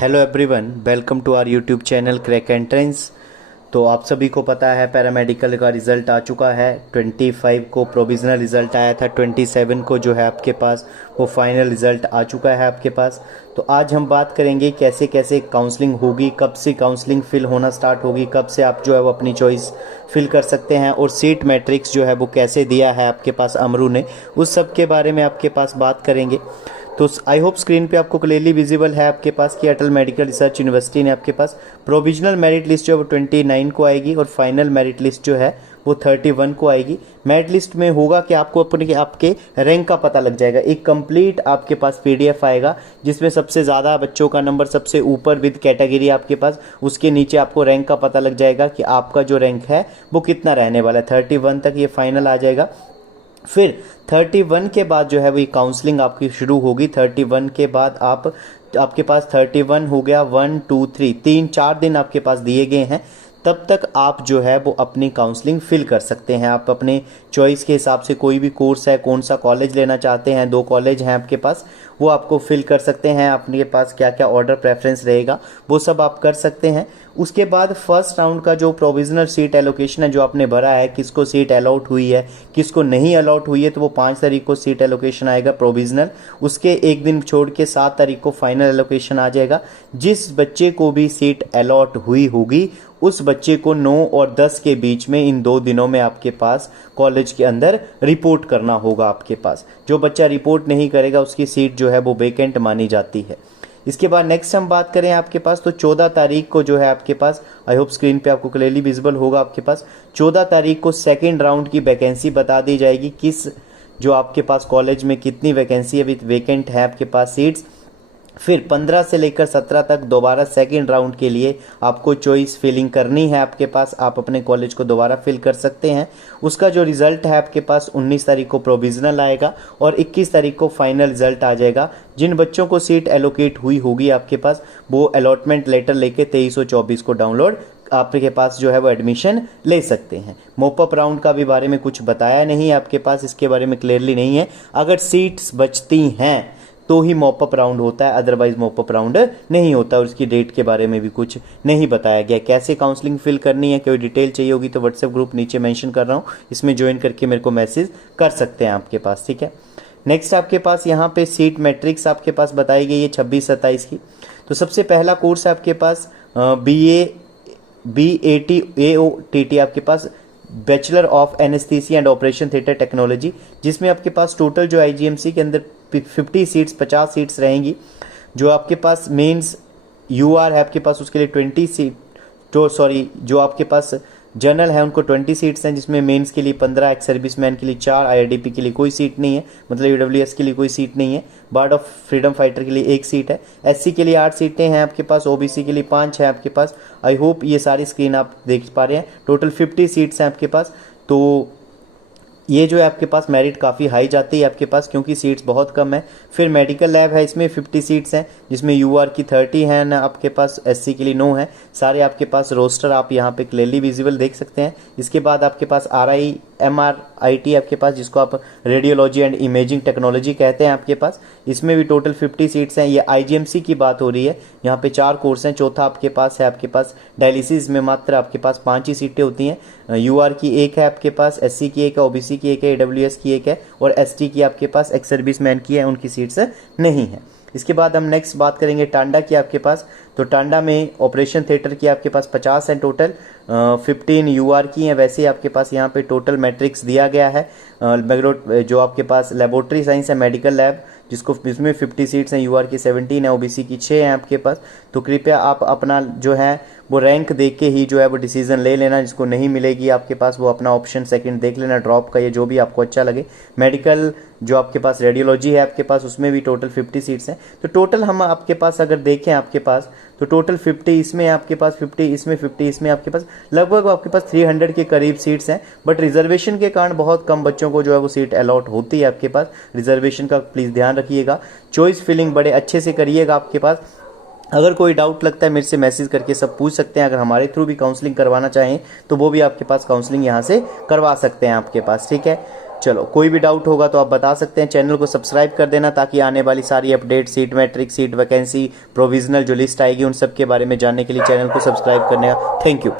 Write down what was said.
Hello everyone, welcome to our YouTube channel crack entrance. तो आप सभी को पता है पैरामेडिकल का रिज़ल्ट आ चुका है। 25 को प्रोविज़नल रिज़ल्ट आया था, 27 को जो है आपके पास वो फाइनल रिज़ल्ट आ चुका है आपके पास। तो आज हम बात करेंगे कैसे कैसे काउंसलिंग होगी, कब से काउंसलिंग फिल होना स्टार्ट होगी, कब से आप जो है वो अपनी चॉइस फिल कर सकते हैं, और सीट मैट्रिक्स जो है वो कैसे दिया है आपके पास अमरू ने, उस सब के बारे में आपके पास बात करेंगे। तो आई होप स्क्रीन पे आपको क्लियरली विजिबल है आपके पास कि अटल मेडिकल रिसर्च यूनिवर्सिटी ने आपके पास प्रोविजनल मेरिट लिस्ट जो है वो 29 को आएगी और फाइनल मेरिट लिस्ट जो है वो 31 को आएगी। मेरिट लिस्ट में होगा कि आपको अपने आपके रैंक का पता लग जाएगा। एक कंप्लीट आपके पास पीडीएफ आएगा जिसमें सबसे ज़्यादा बच्चों का नंबर सबसे ऊपर विद कैटेगरी आपके पास, उसके नीचे आपको रैंक का पता लग जाएगा कि आपका जो रैंक है वो कितना रहने वाला है। 31 तक ये फाइनल आ जाएगा। फिर 31 के बाद जो है वो काउंसलिंग आपकी शुरू होगी। 31 के बाद आपके पास 31 हो गया, 1 2 3 3-4 दिन आपके पास दिए गए हैं। तब तक आप जो है वो अपनी काउंसलिंग फिल कर सकते हैं। आप अपने चॉइस के हिसाब से कोई भी कोर्स है, कौन सा कॉलेज लेना चाहते हैं, 2 कॉलेज हैं आपके पास, वो आपको फिल कर सकते हैं। आपके पास क्या क्या ऑर्डर प्रेफरेंस रहेगा वो सब आप कर सकते हैं। उसके बाद फर्स्ट राउंड का जो प्रोविजनल सीट एलोकेशन है जो आपने भरा है, किसको सीट अलॉट हुई है किसको नहीं अलॉट हुई है, तो वो 5 तारीख को सीट एलोकेशन आएगा प्रोविजनल। उसके एक दिन छोड़ के 7 तारीख को फाइनल एलोकेशन आ जाएगा। जिस बच्चे को भी सीट अलॉट हुई होगी उस बच्चे को 9 और 10 के बीच में इन 2 दिनों में आपके पास कॉलेज के अंदर रिपोर्ट करना होगा आपके पास। जो बच्चा रिपोर्ट नहीं करेगा उसकी सीट जो है वो वेकेंट मानी जाती है। इसके बाद नेक्स्ट हम बात करें आपके पास, तो 14 तारीख को जो है आपके पास, आई होप स्क्रीन पे आपको क्लियरली विजिबल होगा आपके पास, 14 तारीख को सेकेंड राउंड की वैकेंसी बता दी जाएगी। किस जो आपके पास कॉलेज में कितनी वैकेंसी अभी वेकेंट है आपके पास सीट्स। फिर 15 से लेकर 17 तक दोबारा सेकेंड राउंड के लिए आपको चॉइस फिलिंग करनी है आपके पास। आप अपने कॉलेज को दोबारा फिल कर सकते हैं। उसका जो रिजल्ट है आपके पास 19 तारीख को प्रोविजनल आएगा और 21 तारीख को फाइनल रिजल्ट आ जाएगा। जिन बच्चों को सीट एलोकेट हुई होगी आपके पास वो अलॉटमेंट लेटर लेके 2324 को डाउनलोड आपके पास जो है वो एडमिशन ले सकते हैं। मोपअप राउंड का भी बारे में कुछ बताया नहीं है आपके पास, इसके बारे में क्लियरली नहीं है। अगर सीट्स बचती हैं तो ही मॉपअप राउंड होता है, अदरवाइज मॉपअप राउंड नहीं होता। और उसकी डेट के बारे में भी कुछ नहीं बताया गया। कैसे काउंसलिंग फिल करनी है, कोई डिटेल चाहिए होगी तो व्हाट्सएप ग्रुप नीचे मेंशन कर रहा हूँ, इसमें ज्वाइन करके मेरे को मैसेज कर सकते हैं आपके पास, ठीक है। नेक्स्ट आपके पास यहाँ पे सीट मैट्रिक्स आपके पास बताई गई है 26-27 की। तो सबसे पहला कोर्स है आपके पास BAT आपके पास bachelor of anaesthesia and operation theatre technology, जिसमें आपके पास टोटल जो IGMC के अंदर 50 सीट्स 50 सीट्स रहेंगी। जो आपके पास मेंस UR है आपके पास उसके लिए 20 सीट, तो सॉरी जो आपके पास जनरल है उनको 20 सीट्स हैं, जिसमें मेंस के लिए 15, एक्स सर्विसमैन के लिए 4, IRDP के लिए कोई सीट नहीं है, मतलब UWS के लिए कोई सीट नहीं है, बार्ड ऑफ फ्रीडम फाइटर के लिए 1 सीट है, SC के लिए 8 सीटें हैं आपके पास, OBC के लिए 5 है आपके पास। आई होप ये सारी स्क्रीन आप देख पा रहे हैं। टोटल 50 सीट्स हैं आपके पास। तो ये जो है आपके पास मेरिट काफ़ी हाई जाती है आपके पास क्योंकि सीट्स बहुत कम है। फिर मेडिकल लैब है, इसमें 50 सीट्स हैं, जिसमें UR की 30 हैं ना आपके पास, SC के लिए 9 है। सारे आपके पास रोस्टर आप यहाँ पे क्लियरली विजिबल देख सकते हैं। इसके बाद आपके पास RI MRIT आपके पास, जिसको आप रेडियोलॉजी एंड इमेजिंग टेक्नोलॉजी कहते हैं आपके पास, इसमें भी टोटल 50 सीट्स हैं। ये IGMC की बात हो रही है। यहाँ पे 4 कोर्स हैं। चौथा आपके पास है आपके पास डायलिसिस में मात्र आपके पास 5 ही सीटें होती हैं। UR की 1 है आपके पास, SC की 1 है, OBC की 1 है, AWS की 1 है और ST की आपके पास, एक्स सर्विसमैन की है, उनकी सीट्स नहीं है। इसके बाद हम नेक्स्ट बात करेंगे टांडा की आपके पास। तो टांडा में ऑपरेशन थिएटर की आपके पास 50 हैं टोटल, 15 UR की हैं। वैसे आपके पास यहाँ पे टोटल मैट्रिक्स दिया गया है। जो आपके पास लेबोरेटरी साइंस है, मेडिकल लैब, जिसको इसमें 50 सीट्स हैं, UR की 17 है, OBC की 6 हैं आपके पास। तो कृपया आप अपना जो है वो रैंक देख के ही जो है वो डिसीजन ले लेना। जिसको नहीं मिलेगी आपके पास वो अपना ऑप्शन सेकंड देख लेना, ड्रॉप का, ये जो भी आपको अच्छा लगे। मेडिकल जो आपके पास रेडियोलॉजी है आपके पास, उसमें भी टोटल 50 सीट्स हैं। तो टोटल हम आपके पास अगर देखें आपके पास तो टोटल 50 इसमें आपके पास, 50 इसमें, 50 इसमें आपके पास, लगभग आपके पास 300 के करीब सीट्स हैं। बट रिजर्वेशन के कारण बहुत कम बच्चों को जो है वो सीट अलॉट होती है आपके पास। रिजर्वेशन का प्लीज़ ध्यान रखिएगा। चॉइस फिलिंग बड़े अच्छे से करिएगा आपके पास। अगर कोई डाउट लगता है मेरे से मैसेज करके सब पूछ सकते हैं। अगर हमारे थ्रू भी काउंसलिंग करवाना चाहें तो वो भी आपके पास काउंसलिंग यहाँ से करवा सकते हैं आपके पास, ठीक है। चलो, कोई भी डाउट होगा तो आप बता सकते हैं। चैनल को सब्सक्राइब कर देना ताकि आने वाली सारी update, seat matrix, seat vacancy, provisional जो लिस्ट आएगी, उन सब के बारे में जानने के लिए चैनल को सब्सक्राइब करने का। Thank you.